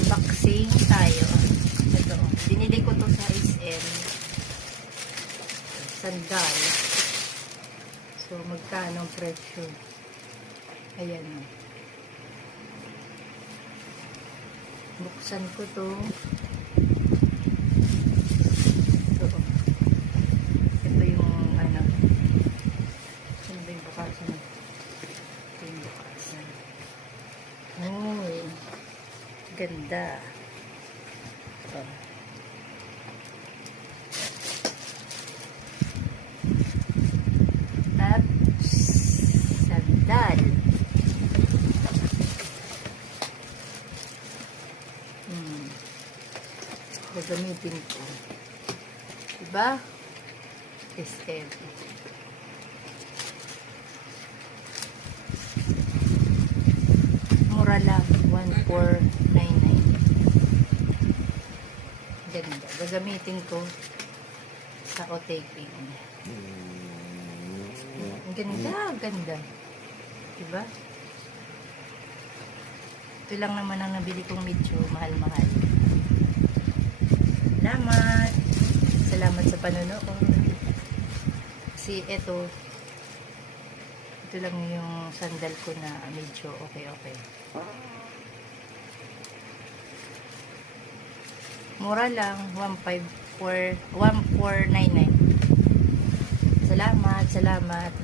Unboxing tayo. Ito. Binili ko to sa SM. Sandal. So, magkano ang presyo? Ayan. Buksan ko to. Ito. Ito yung ano. Ano ba yung bukasan? Ito yung bukasan. Oh. Ganda. Oh. At sandal. Gagamitin ko. Diba? SM. Mura lang. 1499. Ganda. Gagamitin ko sa o-taping. Ang ganda. Ganda. Diba? Ito lang naman ang nabili kong medyo mahal-mahal. Salamat. Salamat sa panonood. Kasi ito lang yung sandal ko na medyo okay. Mura lang, 1499. Salamat.